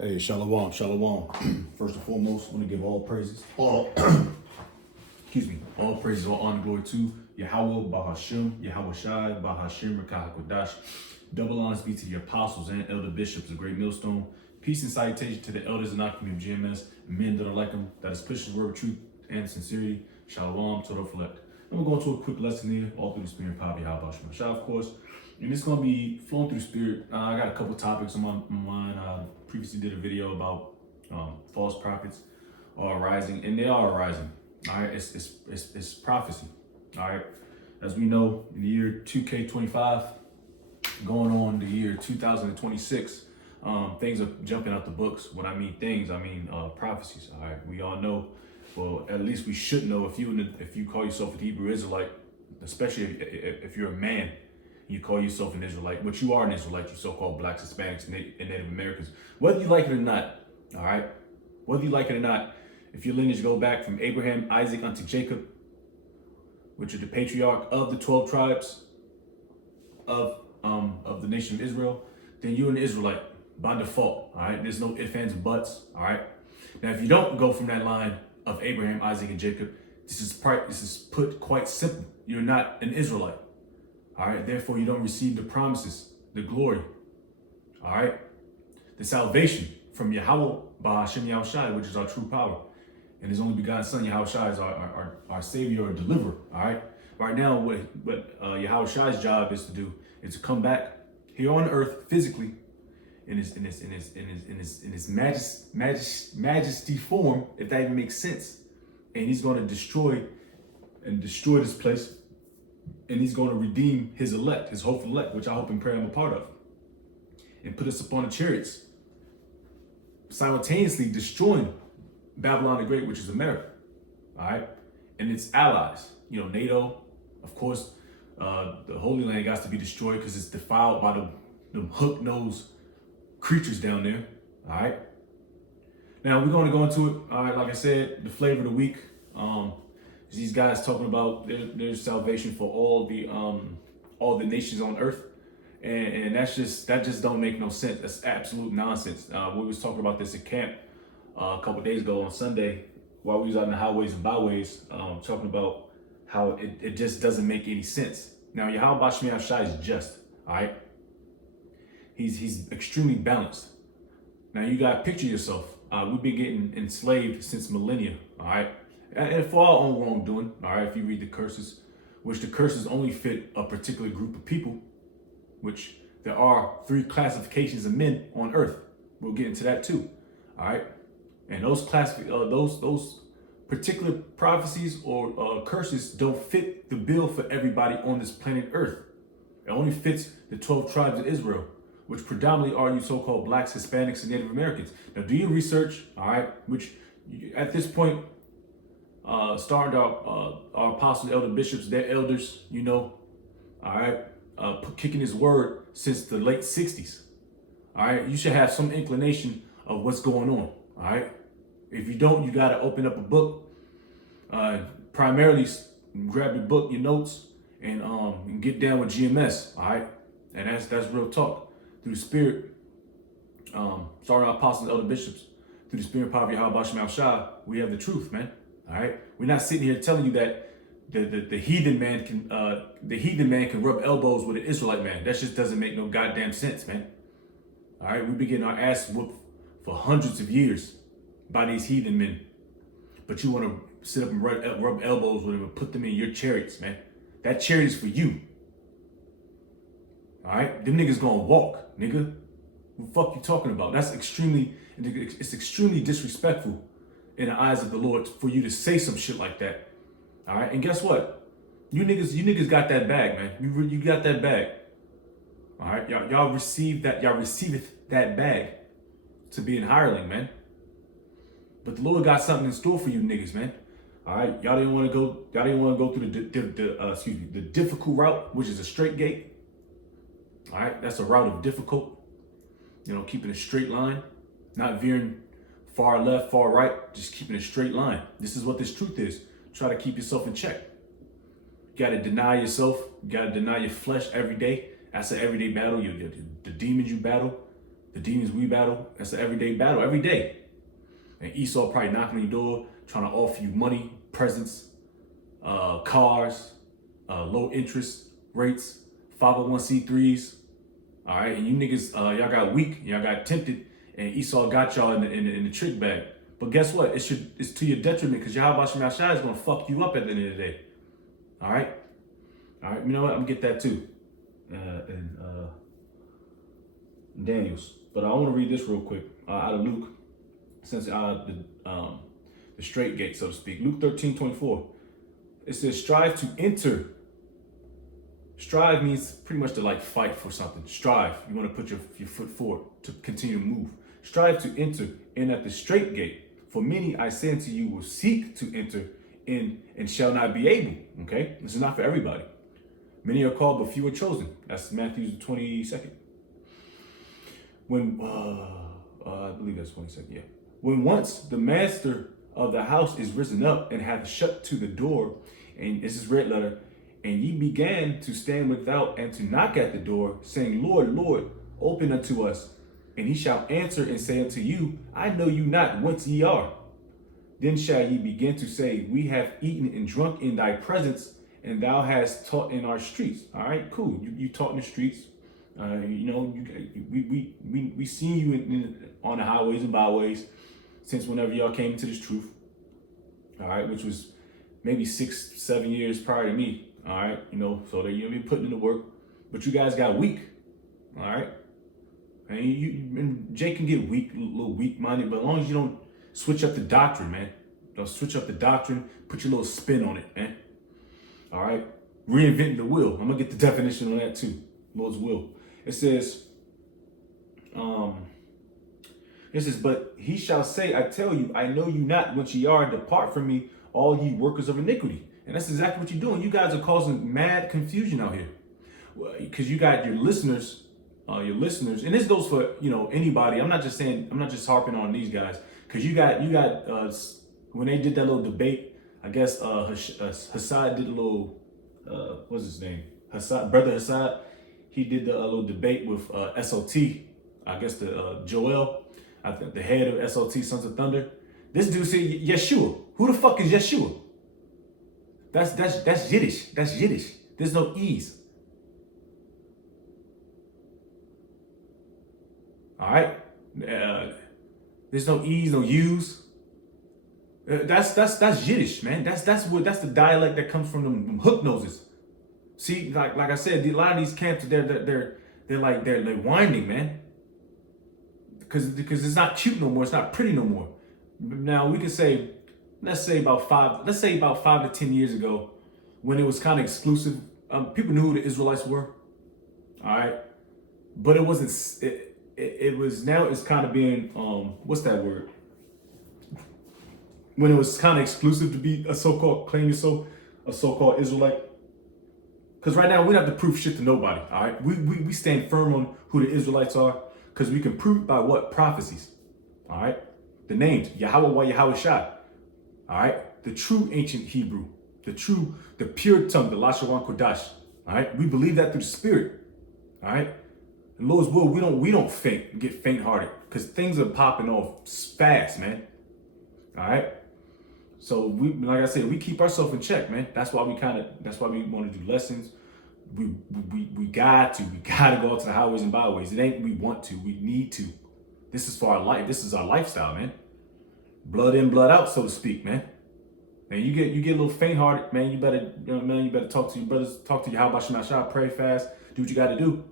Hey, shalom, shalom. First and foremost, I want to give all praises, all praises, all honor, glory to Yahweh, Bahashem, Yahweh Shai, Bahashem, Rakah Kodash. Double honors be to the apostles and elder bishops of Great Millstone. Peace and salutation to the elders and community of GMS, men that are like them, that is pushing the word of truth and sincerity. Shalom, to reflect. And we're going to a quick lesson here, all through the spirit, probably how about Shai, of course. And it's going to be flowing through the spirit. I got a couple topics on my mind. I previously did a video about false prophets are arising, and they are arising. All right, it's prophecy. All right, as we know, in the year 2K25, going on the year 2026, things are jumping out the books. When I mean things, I mean prophecies. All right, we all know. Well, at least we should know if you call yourself a Hebrew Israelite, especially if you're a man. You call yourself an Israelite, but you are an Israelite, you so-called blacks, Hispanics, and Native Americans. Whether you like it or not, all right? Whether you like it or not, if your lineage go back from Abraham, Isaac, unto Jacob, which are the patriarch of the 12 tribes of the nation of Israel, then you're an Israelite by default, all right? There's no ifs, ands, and buts, all right? Now, if you don't go from that line of Abraham, Isaac, and Jacob, this is put quite simple. You're not an Israelite. All right, therefore you don't receive the promises, the glory, all right, the salvation from Yahweh, Bahashem Yahweh Shai, which is our true power, and His only begotten Son, Yahweh Shai, is our Savior or deliverer, all right. Right now, what Yahweh Shai's job is to do is to come back here on earth physically in his majesty form, if that even makes sense, and He's going to destroy this place. And He's going to redeem His elect, His hopeful elect, which I hope and pray I'm a part of, and put us upon the chariots, simultaneously destroying Babylon the Great, which is America, all right, and its allies. You know, NATO, of course, the Holy Land got to be destroyed because it's defiled by the hook-nosed creatures down there, all right. Now we're going to go into it. All right, like I said, the flavor of the week. These guys talking about there's salvation for all the nations on earth, and that just don't make no sense. That's absolute nonsense. We was talking about this at camp a couple days ago on Sunday while we was out in the highways and byways, talking about how it just doesn't make any sense. Now Yahweh Bashmi Shai is just, all right. He's extremely balanced. Now you gotta picture yourself. We've been getting enslaved since millennia, all right. And for our own wrongdoing, all right, if you read the curses, which the curses only fit a particular group of people, which there are 3 classifications of men on earth. We'll get into that too, all right? And those particular prophecies or curses don't fit the bill for everybody on this planet earth. It only fits the 12 tribes of Israel, which predominantly are you so-called blacks, Hispanics, and Native Americans. Now do your research, all right, which at this point, starting our apostles, elder bishops, their elders, you know, all right, kicking His word since the late 60s. All right, you should have some inclination of what's going on. All right, if you don't, you got to open up a book, primarily grab your book, your notes, and get down with GMS. All right, and that's real talk through the spirit. Starting our apostles, elder bishops, through the spirit, power of Yahweh Basham Shai, we have the truth, man. All right, we're not sitting here telling you that the heathen man can rub elbows with an Israelite man. That just doesn't make no goddamn sense, man. All right, we've been getting our ass whooped for hundreds of years by these heathen men, but you want to sit up and rub elbows with them and put them in your chariots, man. That chariot is for you. All right, them niggas gonna walk, nigga. What the fuck you talking about? It's extremely disrespectful in the eyes of the Lord for you to say some shit like that. All right, and guess what? You niggas got that bag, man. You got that bag. All right, y'all receiveth that bag to be an hireling, man. But the Lord got something in store for you niggas, man. All right, y'all didn't want to go through the difficult route, which is a straight gate. All right, that's a route of difficult. You know, keeping a straight line, not veering far left, far right, just keeping a straight line. This is what this truth is. Try to keep yourself in check. You got to deny yourself. You got to deny your flesh every day. That's an everyday battle. The demons you battle, The demons we battle, that's an everyday battle, every day. And Esau probably knocking on your door, trying to offer you money, presents, cars, low interest rates, 501c3s. All right, and you niggas, y'all got weak, y'all got tempted, and Esau got y'all in the trick bag. But guess what? It's to your detriment, because Yahweh Shem Yahshai is gonna fuck you up at the end of the day. All right, you know what? I'm gonna get that too, and Daniel's. But I want to read this real quick out of Luke, since the straight gate, so to speak. Luke 13:24. It says, "Strive to enter." Strive means pretty much to like fight for something. Strive. You want to put your foot forward to continue to move. Strive to enter in at the straight gate. For many, I say unto you, will seek to enter in and shall not be able. Okay, this is not for everybody. Many are called, but few are chosen. That's Matthew 22nd. When I believe that's 22nd. Yeah. When once the master of the house is risen up and hath shut to the door, and this is red letter, and ye began to stand without and to knock at the door, saying, Lord, Lord, open unto us. And he shall answer and say unto you, I know you not whence ye are. Then shall ye begin to say, we have eaten and drunk in thy presence, and thou hast taught in our streets. All right, cool. You taught in the streets. We seen you on the highways and byways since whenever y'all came into this truth. All right, which was maybe 6-7 years prior to me. All right, so that you've been putting in the work, but you guys got weak. All right, and Jay can get weak, a little weak-minded, but as long as you don't switch up the doctrine, man. Don't switch up the doctrine. Put your little spin on it, man. All right, reinventing the wheel. I'm gonna get the definition on that too. Lord's will. It says, but he shall say, I tell you, I know you not whence ye are. Depart from me, all ye workers of iniquity. And that's exactly what you're doing. You guys are causing mad confusion out here, because you got your listeners, and this goes for anybody. I'm not just harping on these guys, because you got when they did that little debate. I guess Hassad did a little what's his name? Brother Hassad. He did the little debate with SOT. I guess the Joel, the head of SOT Sons of Thunder. This dude said Yeshua. Who the fuck is Yeshua? That's Yiddish. That's Yiddish. There's no E's. All right. There's no E's, no U's. That's Yiddish, man. That's the dialect that comes from them hook noses. See, like I said, a lot of these camps, they're winding, man. Because it's not cute no more. It's not pretty no more. Now we can say, let's say about 5 to 10 years ago, when it was kind of exclusive, people knew who the Israelites were. All right, but it wasn't. It was now. It's kind of being what's that word? When it was kind of exclusive to be a so-called Israelite. Because right now we don't have to prove shit to nobody. All right, we stand firm on who the Israelites are, because we can prove it by what? Prophecies. All right, the names Yahweh, Yahweh Shai. All right, the true ancient Hebrew, the pure tongue, the Lashawan Kodash. All right, we believe that through the Spirit. All right, in Lord's will, we don't get faint-hearted, because things are popping off fast, man. All right, so we, like I said, we keep ourselves in check, man. That's why we want to do lessons. We got to go out to the highways and byways. It ain't we want to, we need to. This is for our life. This is our lifestyle, man. Blood in, blood out, so to speak, man. And you get a little faint-hearted, man. You better talk to your brothers, talk to your Yahweh Shem Yahshai, pray fast, do what you got to do,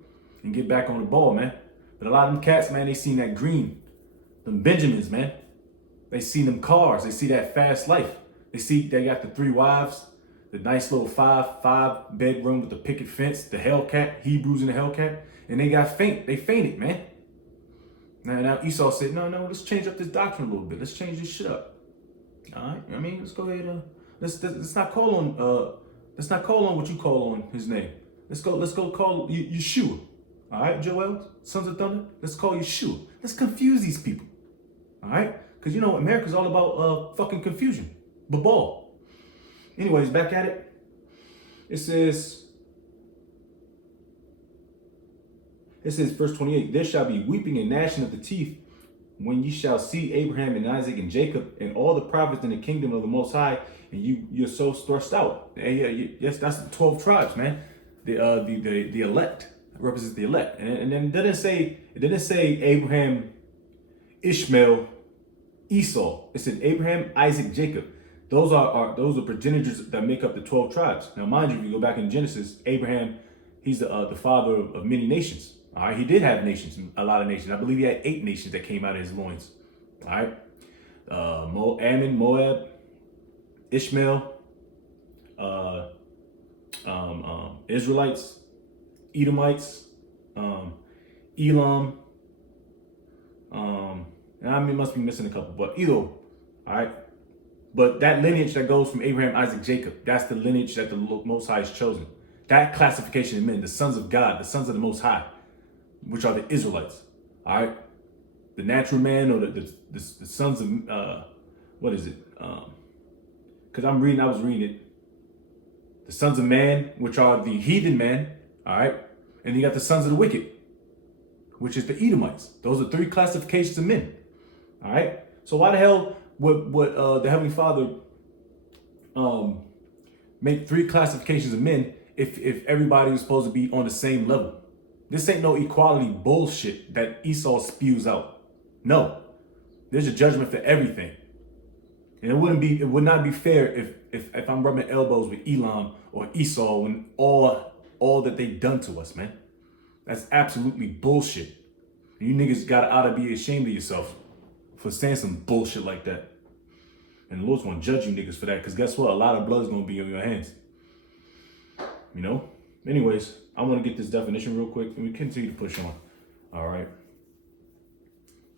and get back on the ball, man. But a lot of them cats, man, they seen that green, them Benjamins, man. They seen them cars, they see that fast life. They got the 3 wives, the nice little five bedroom with the picket fence, the Hellcat, Hebrews in the Hellcat, and they fainted, man. Now Esau said, no, let's change up this doctrine a little bit. Let's change this shit up. All right, let's go ahead. Let's not call on what you call on his name. Let's go call Yeshua. All right, Joel, Sons of Thunder. Let's call Yeshua. Let's confuse these people. All right, because America's all about fucking confusion, babal. Anyways, back at it. It says, It says, verse 28, there shall be weeping and gnashing of the teeth when ye shall see Abraham and Isaac and Jacob and all the prophets in the kingdom of the Most High, and you're so thrust out. And yes, that's the 12 tribes, man. The elect represents the elect, and then it didn't say Abraham, Ishmael, Esau. It said Abraham, Isaac, Jacob. Those are progenitors that make up the 12 tribes. Now, mind you, if you go back in Genesis, Abraham, he's the father of many nations. All right, he did have nations, a lot of nations. I believe he had 8 nations that came out of his loins. All right, Ammon, Moab, Ishmael, Israelites, Edomites, Elam. And I must be missing a couple, but either. All right, but that lineage that goes from Abraham, Isaac, Jacob, that's the lineage that the Most High has chosen. That classification of men, the sons of God, the sons of the Most High, which are the Israelites. All right, the natural man, or the sons of what is it? Because I was reading it. The sons of man, which are the heathen man. All right, and you got the sons of the wicked, which is the Edomites. Those are 3 classifications of men. All right, so why the hell would the Heavenly Father make 3 classifications of men if everybody was supposed to be on the same level? This ain't no equality bullshit that Esau spews out. No, there's a judgment for everything, and it would not be fair if I'm rubbing elbows with Elam or Esau when all that they've done to us, man. That's absolutely bullshit. You niggas oughta be ashamed of yourself for saying some bullshit like that. And the Lord's gonna judge you niggas for that, because guess what? A lot of blood's gonna be on your hands. You know? Anyways, I want to get this definition real quick, and we continue to push on. All right.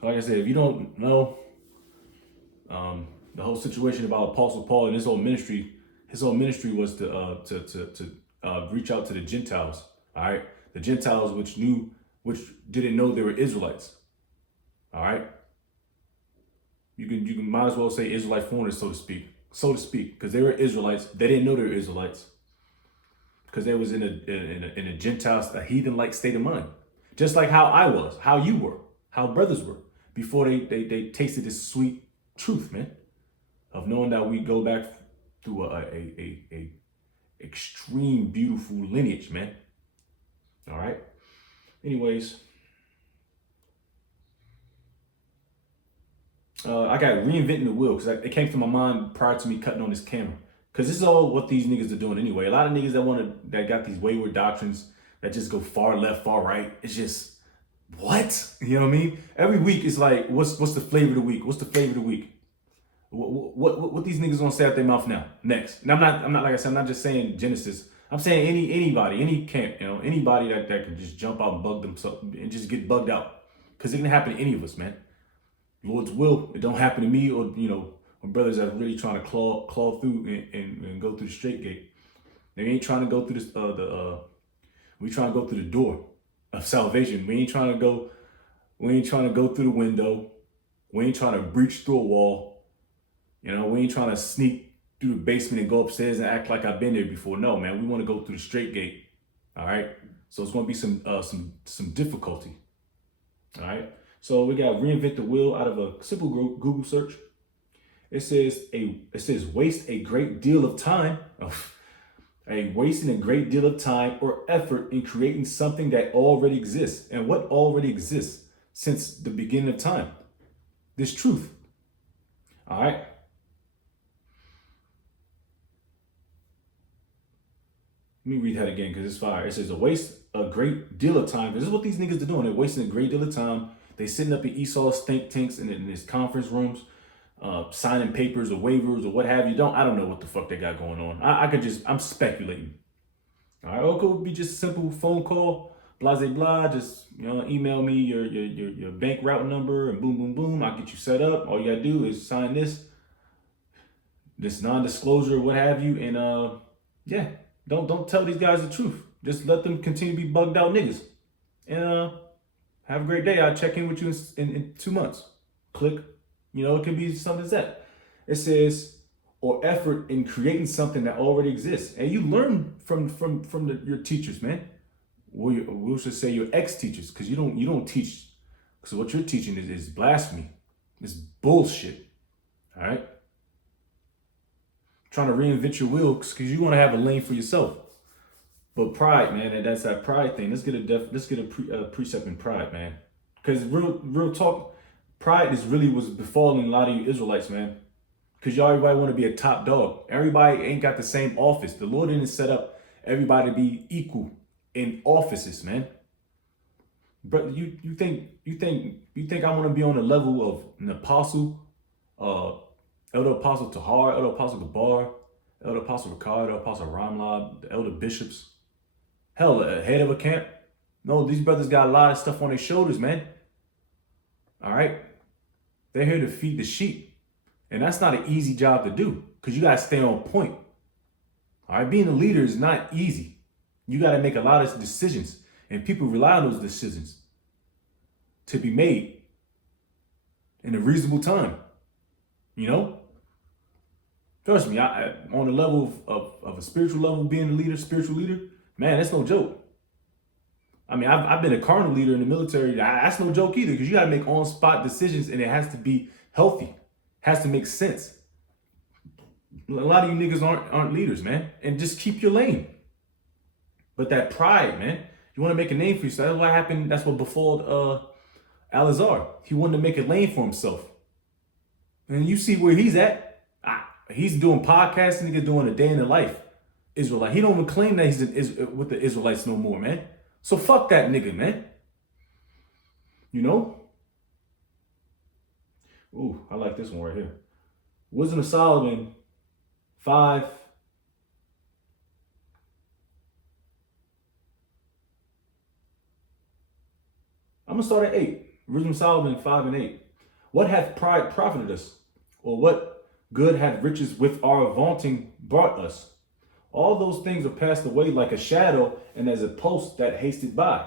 Like I said, if you don't know the whole situation about Apostle Paul and his whole ministry was to reach out to the Gentiles. All right, the Gentiles which didn't know they were Israelites. All right. You can might as well say Israelite foreigners, so to speak, because they were Israelites. They didn't know they were Israelites, because they was in a Gentile, a heathen-like state of mind, just like how I was, how you were, how brothers were before they tasted this sweet truth, man, of knowing that we go back through a extreme beautiful lineage, man. All right. Anyways, I got reinventing the wheel, because it came to my mind prior to me cutting on this camera. Because this is all what these niggas are doing anyway. A lot of niggas that got these wayward doctrines that just go far left, far right. It's just, what? You know what I mean? Every week it's like, what's the flavor of the week? What's the flavor of the week? What these niggas gonna say out their mouth now? Next. And I'm not like I said, I'm not just saying Genesis. I'm saying anybody, any camp, you know, anybody that can just jump out and bug themselves and just get bugged out. Because it can happen to any of us, man. Lord's will, it don't happen to me, or, you know, or brothers that are really trying to claw through and go through the straight gate. They ain't trying to go through this we trying to go through the door of salvation. We ain't trying to go through the window. We ain't trying to breach through a wall. You know, we ain't trying to sneak through the basement and go upstairs and act like I've been there before. No, man, we want to go through the straight gate. All right. So it's going to be some difficulty. All right. So we got reinvent the wheel out of a simple Google search. It says waste a great deal of time. Wasting a great deal of time or effort in creating something that already exists. And what already exists since the beginning of time? This truth. All right. Let me read that again, because it's fire. It says waste a great deal of time. This is what these niggas are doing. They're wasting a great deal of time. They sitting up in Esau's think tanks and in his conference rooms, signing papers or waivers or what have you. I don't know what the fuck they got going on. I'm speculating. All right, or it could be just a simple phone call, blah, blah, blah. Just, you know, email me your bank route number and boom, boom, boom. I'll get you set up. All you gotta do is sign this non-disclosure, what have you. And yeah, don't tell these guys the truth. Just let them continue to be bugged out niggas. And have a great day. I'll check in with you in 2 months. Click. You know, it can be something as that. It says, or effort in creating something that already exists. And you learn from your teachers, man. we should say your ex-teachers, because you don't teach, because what you're teaching is blasphemy. It's bullshit. All right? Trying to reinvent your wheel because you want to have a lane for yourself. But pride, man, and that's that pride thing. Let's get a precept in pride, man. Because real talk, pride is really what's befalling a lot of you Israelites, man. Because y'all everybody want to be a top dog. Everybody ain't got the same office. The Lord didn't set up everybody to be equal in offices, man. But you think I want to be on the level of an apostle, Elder Apostle Tahar, Elder Apostle Gabar, Elder Apostle Ricard, Elder Apostle Ramlab, the elder bishops? Hell, head of a camp? No, these brothers got a lot of stuff on their shoulders, man. All right? They're here to feed the sheep. And that's not an easy job to do because you got to stay on point. All right? Being a leader is not easy. You got to make a lot of decisions. And people rely on those decisions to be made in a reasonable time. You know? Trust me, on the level of a spiritual level, being a leader, spiritual leader, man, that's no joke. I mean, I've been a carnal leader in the military. That's no joke either, because you got to make on-spot decisions, and it has to be healthy, has to make sense. A lot of you niggas aren't leaders, man, and just keep your lane. But that pride, man, you want to make a name for yourself. That's what happened. That's what befalled Alazar. He wanted to make a lane for himself, and you see where he's at. He's doing podcasts, nigga, doing a day in the life. Israelite. He don't even claim that he's with the Israelites no more, man. So fuck that nigga, man. You know? Ooh, I like this one right here. Wisdom of Solomon 5. I'm gonna start at 8. Wisdom of Solomon 5 and 8. What hath pride profited us? Or what good hath riches with our vaunting brought us? All those things are passed away like a shadow and as a post that hasted by.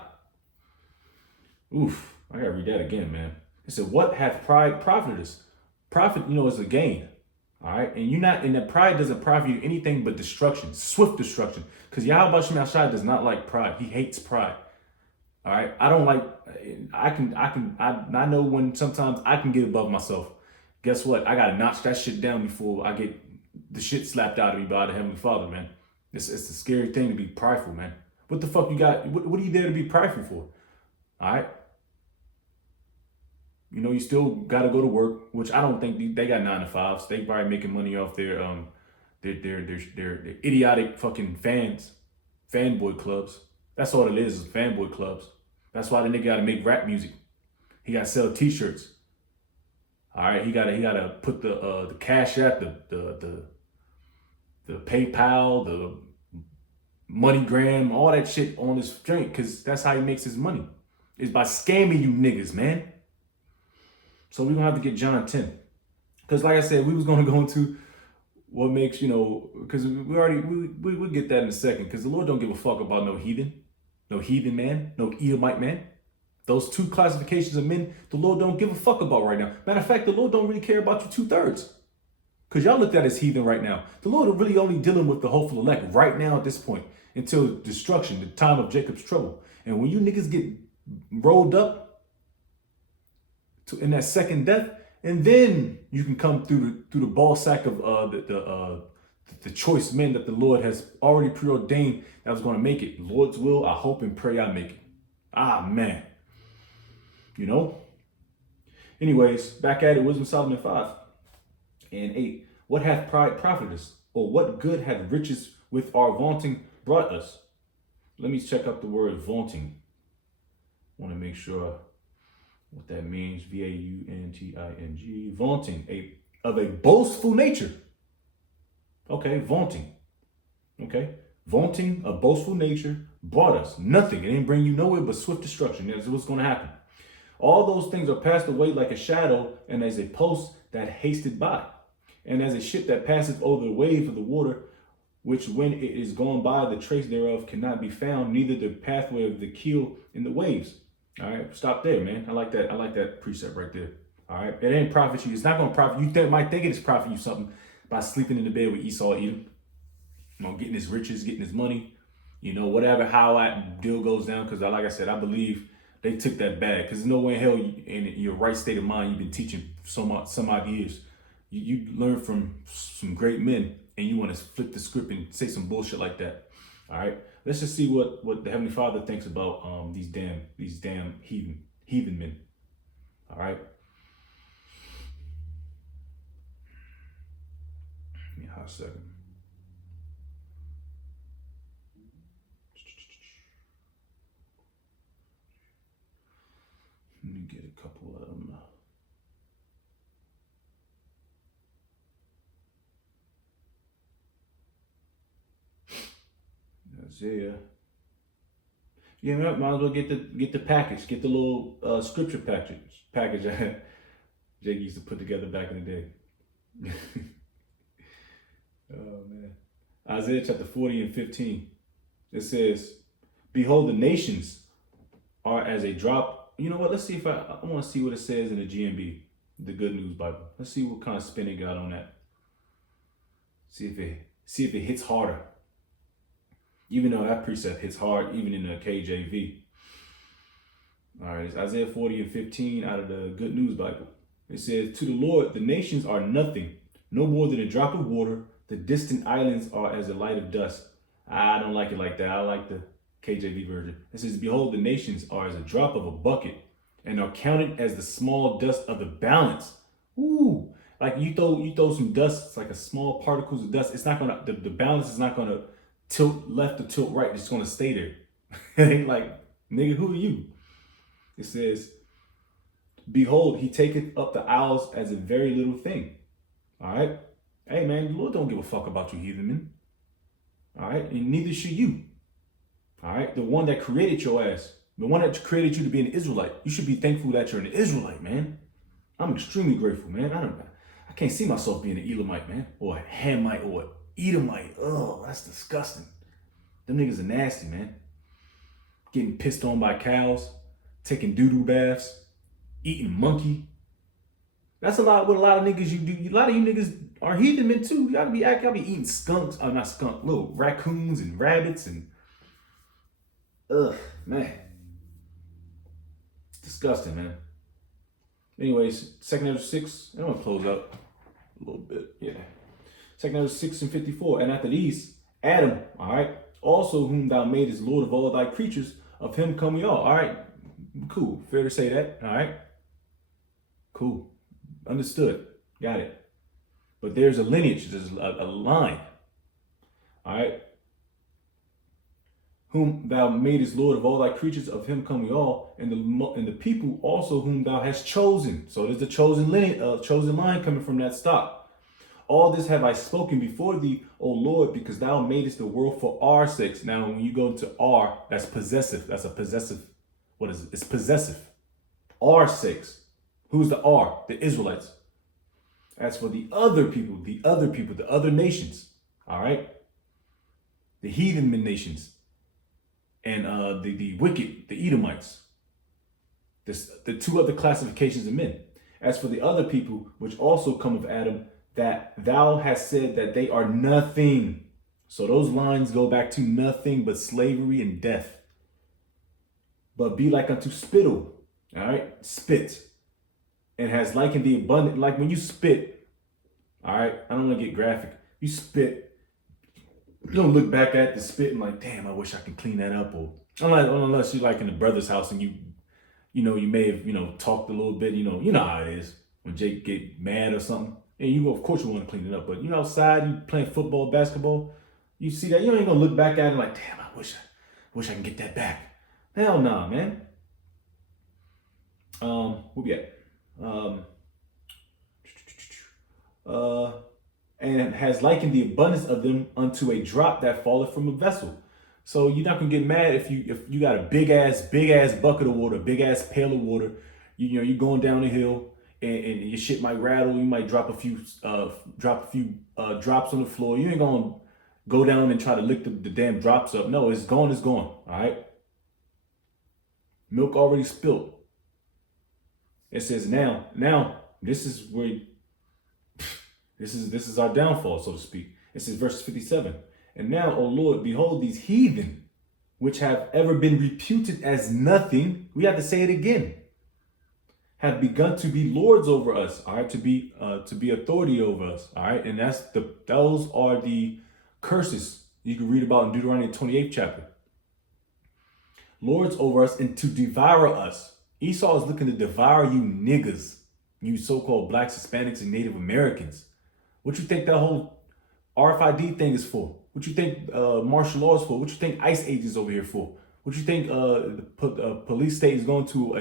Oof, I gotta read that again, man. It said, what hath pride profited us? Profit, is a gain. All right. And that pride doesn't profit you anything but destruction, swift destruction. Because Yahweh Shem Shai does not like pride. He hates pride. All right. I don't like, I know when sometimes I can get above myself. Guess what? I gotta notch that shit down before I get the shit slapped out of me by the Heavenly Father, man. It's a scary thing to be prideful, man. What the fuck you got? What are you there to be prideful for? All right. You still got to go to work, which I don't think they got 9 to 5s. They probably making money off their idiotic fucking fanboy clubs. That's all it is fanboy clubs. That's why the nigga got to make rap music. He got to sell t-shirts. All right, he gotta put the Cash App, the PayPal, the MoneyGram, all that shit on his drink, because that's how he makes his money. It's by scamming you niggas, man. So we're gonna have to get John 10. Because like I said, we was gonna go into what makes, because we'll get that in a second, because the Lord don't give a fuck about no heathen man, no Edomite man. Those two classifications of men, the Lord don't give a fuck about right now. Matter of fact, the Lord don't really care about you 2/3. Because y'all looked at as heathen right now. The Lord is really only dealing with the hopeful elect right now at this point until destruction, the time of Jacob's trouble. And when you niggas get rolled up in that second death, and then you can come through the ball sack of the choice men that the Lord has already preordained that was going to make it. Lord's will, I hope and pray I make it. Ah, man. Anyways, back at it, Wisdom Solomon 5 and 8. What hath pride profited us? Or what good hath riches with our vaunting brought us? Let me check up the word vaunting. I want to make sure what that means. Vaunting. Vaunting, of a boastful nature. Okay, vaunting. Okay, vaunting, a boastful nature, brought us nothing. It didn't bring you nowhere but swift destruction. That's what's going to happen. All those things are passed away like a shadow and as a post that hasted by, and as a ship that passeth over the wave of the water, which when it is gone by, the trace thereof cannot be found, neither the pathway of the keel in the waves. All right, stop there, man. I like that precept right there. All right, it ain't profit you. It's not going to profit you. Might think it is profit you something by sleeping in the bed with Esau, Edom, getting his riches, getting his money, You know, whatever, how that deal goes down, because like I said, I believe they took that bag. Because there's no way in hell, in your right state of mind, you've been teaching some odd years. You learn from some great men, and you want to flip the script and say some bullshit like that. All right, let's just see what the Heavenly Father thinks about these damn heathen men. All right. Give me a hot second. Let me get a couple of them. Isaiah. Yeah, might as well get the package, get the little scripture package Jake used to put together back in the day. Oh man. Isaiah chapter 40 and 15. It says, "Behold, the nations are as a drop." You know what? Let's see if I want to see what it says in the GNB, the Good News Bible. Let's see what kind of spin it got on that. See if it hits harder. Even though that precept hits hard, even in the KJV. All right, it's Isaiah 40 and 15 out of the Good News Bible. It says, "To the Lord, the nations are nothing, no more than a drop of water. The distant islands are as a light of dust." I don't like it like that. I like the KJV version. It says, "Behold, the nations are as a drop of a bucket and are counted as the small dust of the balance." Ooh, like you throw some dust, it's like a small particles of dust. It's not gonna, the balance is not gonna tilt left or tilt right. It's just gonna stay there. It ain't like, nigga, who are you? It says, "Behold, he taketh up the isles as a very little thing." All right. Hey man, the Lord don't give a fuck about you, heathen men. All right, and neither should you. All right, the one that created your ass, the one that created you to be an Israelite, you should be thankful that you're an Israelite, man. I'm extremely grateful, man. I can't see myself being an Elamite, man, or a Hamite, or an Edomite. Oh, that's disgusting. Them niggas are nasty, man. Getting pissed on by cows, taking doo-doo baths, eating monkey. That's what a lot of niggas you do. A lot of you niggas are heathen men too. Y'all be eating skunks, not skunk, little raccoons and rabbits and ugh, man. It's disgusting, man. Anyways, 2 Ezra 6, I'm gonna close up a little bit. Yeah. 2 Ezra 6 and 54. "And after these, Adam, all right, also whom thou madest Lord of all thy creatures, of him come we all." All right, cool. Fair to say that. All right. Cool. Understood. Got it. But there's a lineage, there's a line. All right. "Whom thou madest Lord of all thy creatures, of him come we all, and the people also whom thou hast chosen." So there's a chosen line coming from that stock. "All this have I spoken before thee, O Lord, because thou madest the world for our sakes." Now, when you go into "our," that's possessive. That's a possessive. What is it? It's possessive. Our sakes. Who's the "our"? The Israelites. As for the other people, the other nations, all right? The heathen nations and the wicked, the Edomites. The two other classifications of men. "As for the other people, which also come of Adam, that thou hast said that they are nothing." So those lines go back to nothing but slavery and death. "But be like unto spittle," all right? Spit. "And has likened the abundant," like when you spit, all right, I don't want to get graphic. You spit, you don't look back at the spit and like, damn, I wish I could clean that up. Or unless you're like in the brother's house and you may have, talked a little bit, you know how it is when Jake get mad or something. And you, of course, you want to clean it up. But you outside, you playing football, basketball, you see that, you ain't gonna look back at it like, damn, I wish I can get that back. Hell nah, man. Where we at? "And has likened the abundance of them unto a drop that falleth from a vessel." So you're not gonna get mad if you got a big ass bucket of water, big ass pail of water. You're going down the hill and your shit might rattle. You might drop a few drops on the floor. You ain't gonna go down and try to lick the damn drops up. No, it's gone. All right. "Milk already spilt." It says now this is where this is our downfall, so to speak. It says verse 57. "And now, O Lord, behold these heathen which have ever been reputed as nothing, we have to say it again, have begun to be lords over us, all right, to be authority over us, all right, and those are the curses you can read about in Deuteronomy 28th chapter. Lords over us and to devour us. Esau is looking to devour you niggas, you so-called blacks, Hispanics, and Native Americans. What you think that whole RFID thing is for? What you think martial law is for? What you think ICE agents over here for? What you think the police state is going to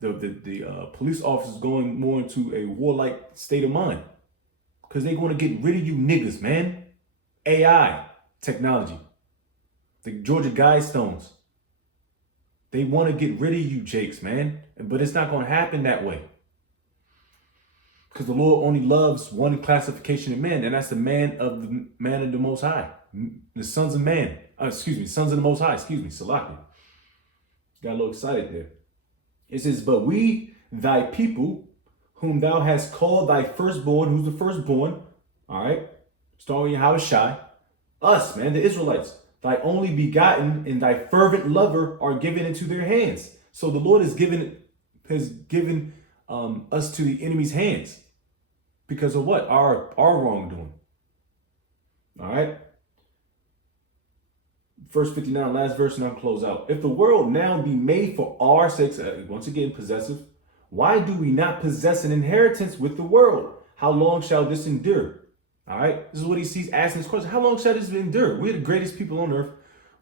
the police officers going more into a warlike state of mind? Because they're going to get rid of you niggas, man. AI technology, the Georgia Guidestones. They want to get rid of you jakes, man. But it's not going to happen that way. Because the Lord only loves one classification of men, and that's the man of the Most High. The sons of man. Sons of the Most High. Salaki. Got a little excited there. It says, but we, thy people, whom thou hast called thy firstborn. Who's the firstborn? All right. Starting with Yahushua. Us, man, the Israelites. Thy only begotten and thy fervent lover are given into their hands. So the Lord has given us to the enemy's hands. Because of what? Our wrongdoing. All right. Verse 59, last verse, and I'll close out. If the world now be made for our sakes, once again, possessive, why do we not possess an inheritance with the world? How long shall this endure? All right. This is what he's asking this question. How long shall this endure? We're the greatest people on earth.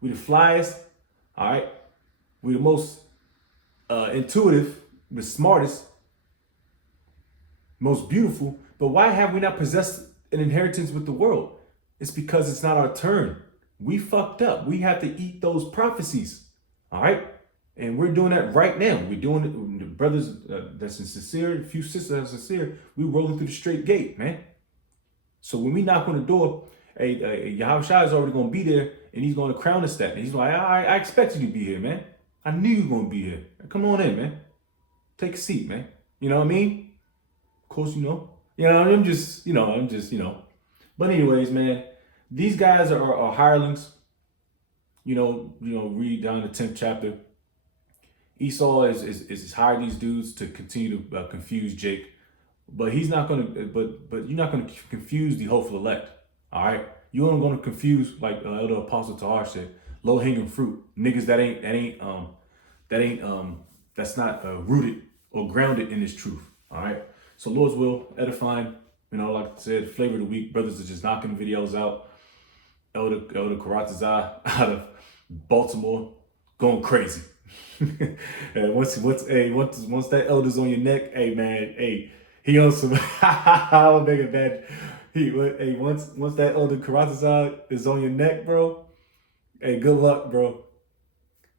We're the flyest. All right. We're the most intuitive, the smartest, most beautiful. But why have we not possessed an inheritance with the world? It's because it's not our turn. We fucked up. We have to eat those prophecies. All right. And we're doing that right now. We're doing it. The brothers that's sincere, a few sisters that's sincere, we're rolling through the straight gate, man. So when we knock on the door, Yahushua is already going to be there and he's going to crown us that. And he's like, I expect you to be here, man. I knew you were going to be here. Come on in, man. Take a seat, man. You know what I mean? Of course, you know. I'm just. But anyways, man, these guys are hirelings. Read down the 10th chapter. Esau is hired these dudes to continue to confuse Jake. But he's not going to, but you're not going to confuse the hopeful elect. All right. You're only going to confuse, like Elder Apostle Tahar said, low hanging fruit. Niggas that's not rooted or grounded in this truth. All right. So Lord's will, edifying, like I said, flavor of the week. Brothers are just knocking videos out. Elder Karatazah out of Baltimore going crazy. And once that elder's on your neck, hey man, hey, he on some I'll make it bad. Once that elder Karatazah is on your neck, bro, hey, good luck, bro.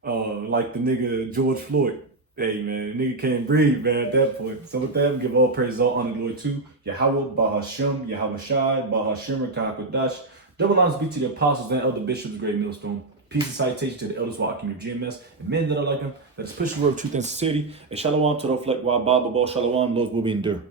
Like the nigga George Floyd. Hey man, the nigga can't breathe, man, at that point. So with that, give all praise, all honor, glory to Yahweh, Bahashem, Yahweh Shai, Bahashem, Kakodash. Double honors be to the apostles and elder bishops, great millstone. Peace and salutation to the elders walking of GMS and men that are like them. Let us push the word of truth and sincerity. And shalom to the reflect while Baba Shalom, Lord's will be endured.